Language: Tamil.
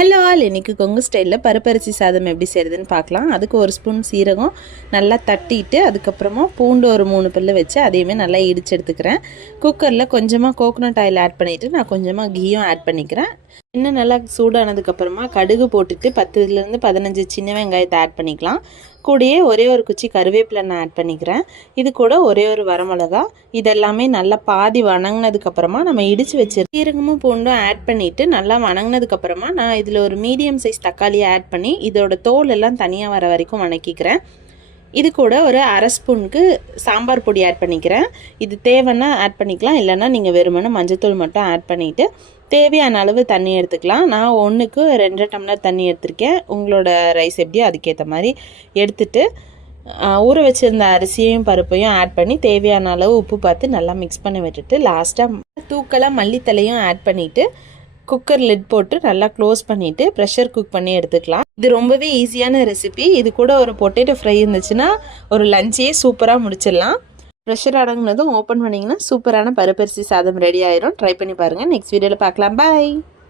ஹலோ ஆல், இன்றைக்கி கொங்கு ஸ்டைலில் பருப்பரிசி சாதம் எப்படி செய்கிறதுன்னு பார்க்கலாம். அதுக்கு ஒரு ஸ்பூன் சீரகம் நல்லா தட்டிட்டு, அதுக்கப்புறமா பூண்டு ஒரு 3 பல்லு வச்சு அதையுமே நல்லா இடித்து எடுத்துக்கிறேன். குக்கரில் கொஞ்சமாக கோகோனட் ஆயில் ஆட் பண்ணிவிட்டு நான் கொஞ்சமாக கீயும் ஆட் பண்ணிக்கிறேன். இன்னும் நல்லா சூடானதுக்கப்புறமா கடுகு போட்டுட்டு 10லேருந்து 15 சின்ன வெங்காயத்தை ஆட் பண்ணிக்கலாம். கூடயே ஒரே ஒரு குச்சி கருவேப்பிலை நான் ஆட் பண்ணிக்கிறேன். இது கூட ஒரே ஒரு வரமிளகா. இதெல்லாமே நல்லா பாதி வணங்கினதுக்கப்புறமா நம்ம இடித்து வச்சு சீரகமும் பூண்டும் ஆட் பண்ணிவிட்டு நல்லா வணங்கினதுக்கப்புறமா நான் இதில் ஒரு மீடியம் சைஸ் தக்காளியை ஆட் பண்ணி இதோட தோல் எல்லாம் தனியாக வர வரைக்கும் வணக்கிக்கிறேன். இது கூட ஒரு அரை ஸ்பூனுக்கு சாம்பார் பொடி ஆட் பண்ணிக்கிறேன். இது தேவைன்னா ஆட் பண்ணிக்கலாம், இல்லைன்னா நீங்கள் வெறுமனே மஞ்சத்தூள் மட்டும் ஆட் பண்ணிவிட்டு தேவையான அளவு தண்ணி எடுத்துக்கலாம். நான் 1க்கு 2 டம்ளர் தண்ணி எடுத்திருக்கேன். உங்களோட ரைஸ் எப்படியோ அதுக்கேற்ற மாதிரி எடுத்துட்டு ஊற வச்சுருந்த அரிசியையும் பருப்பையும் ஆட் பண்ணி தேவையான அளவு உப்பு பார்த்து நல்லா மிக்ஸ் பண்ணி விட்டுட்டு லாஸ்ட்டாக தூக்கலாக மல்லித்தலையும் ஆட் பண்ணிவிட்டு குக்கர் லிட் போட்டு நல்லா க்ளோஸ் பண்ணிவிட்டு ப்ரெஷர் குக் பண்ணி எடுத்துக்கலாம். இது ரொம்பவே ஈஸியான ரெசிபி. இது கூட ஒரு பொட்டேட்டோ ஃப்ரை இருந்துச்சுன்னா ஒரு லஞ்சையே சூப்பராக முடிச்சிடலாம். ப்ரெஷர் அடங்குனதும் ஓப்பன் பண்ணிங்கன்னா சூப்பரான பருப்பரிசி சாதம் ரெடி ஆயிரும். ட்ரை பண்ணி பாருங்கள். நெக்ஸ்ட் வீடியோவில் பார்க்கலாம். பாய்.